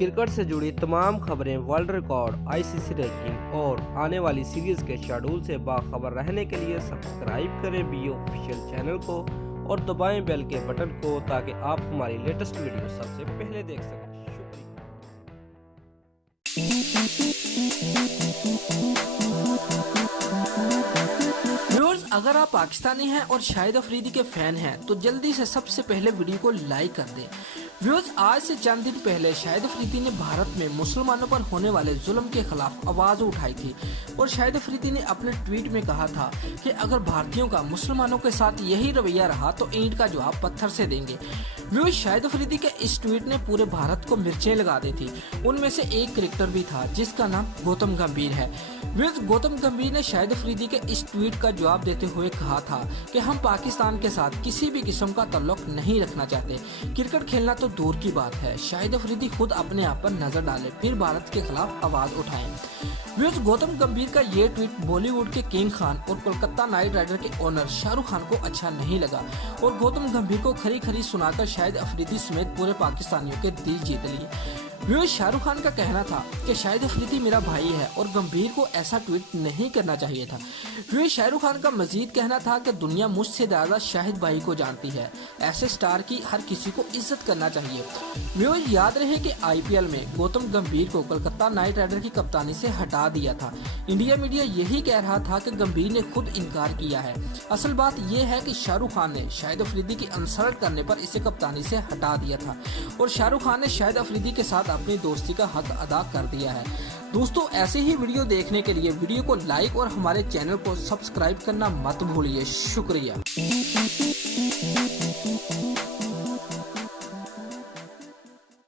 Cricket से जुड़ी तमाम खबरें, वर्ल्ड रिकॉर्ड, आईसीसी रैंकिंग और आने वाली सीरीज के शेड्यूल से बाखबर रहने के लिए सब्सक्राइब करें बी ऑफिशियल चैनल को और दबाएं बेल के बटन को ताकि आप हमारी लेटेस्ट वीडियो सबसे पहले देख सकें। व्यूअर्स, अगर आप पाकिस्तानी हैं और शाहिद अफरीदी के फैन हैं तो जल्दी से सबसे पहले वीडियो को लाइक कर दें। व्यूअर्स, आज से चंद दिन पहले शाहिद अफरीदी ने भारत में मुसलमानों पर होने वाले जुल्म के खिलाफ आवाज उठाई थी और शाहिद अफरीदी ने अपने ट्वीट में कहा था कि अगर भारतीयों का मुसलमानों के साथ यही रवैया रहा तो ईंट का जवाब पत्थर से देंगे। व्यूअर्स, शाहिद अफरीदी के इस ट्वीट ने पूरे भारत को मिर्चें लगा दी थी। उनमें से एक क्रिकेटर भी था जिसका नाम गौतम गंभीर है। व्यूअर्स, गौतम गंभीर ने शाहिद अफरीदी के इस ट्वीट का जवाब देते हुए कहा था कि हम पाकिस्तान के साथ किसी भी किस्म का ताल्लुक नहीं रखना चाहते। क्रिकेट खेलना तो दूर की बात है, शाहिद अफरीदी खुद अपने आप पर नजर डालें, फिर भारत के खिलाफ आवाज उठाएं। व्यूअर्स, गौतम गंभीर का ये ट्वीट बॉलीवुड के किंग खान और कोलकाता नाइट राइडर के ओनर शाहरुख खान को अच्छा नहीं लगा और गौतम गंभीर को खरी खरी सुनाकर शाहिद अफरीदी समेत पूरे पाकिस्तानियों के दिल जीत लिए। व्यूअर्स, शाहरुख खान का कहना था कि शाहिद अफरीदी मेरा भाई है और गंभीर को ऐसा ट्वीट नहीं करना चाहिए था। व्यूअर्स, शाहरुख खान का मजीद कहना था कि दुनिया मुझसे ज्यादा शाहिद भाई को जानती है, ऐसे स्टार की हर किसी को इज्जत करना चाहिए। व्यूअर्स, याद रहे कि आईपीएल में गौतम गंभीर को कोलकाता नाइट राइडर की कप्तानी से हटा दिया था। इंडिया मीडिया यही कह रहा था कि गंभीर ने खुद इनकार किया है। असल बात यह है कि शाहरुख खान ने शाहिद अफरीदी की इंसल्ट करने पर इसे कप्तानी से हटा दिया था और शाहरुख खान ने शाहिद अफरीदी के साथ अपनी दोस्ती का हक अदा कर दिया है। दोस्तों, ऐसे ही वीडियो देखने के लिए वीडियो को लाइक और हमारे चैनल को सब्सक्राइब करना मत भूलिए। शुक्रिया।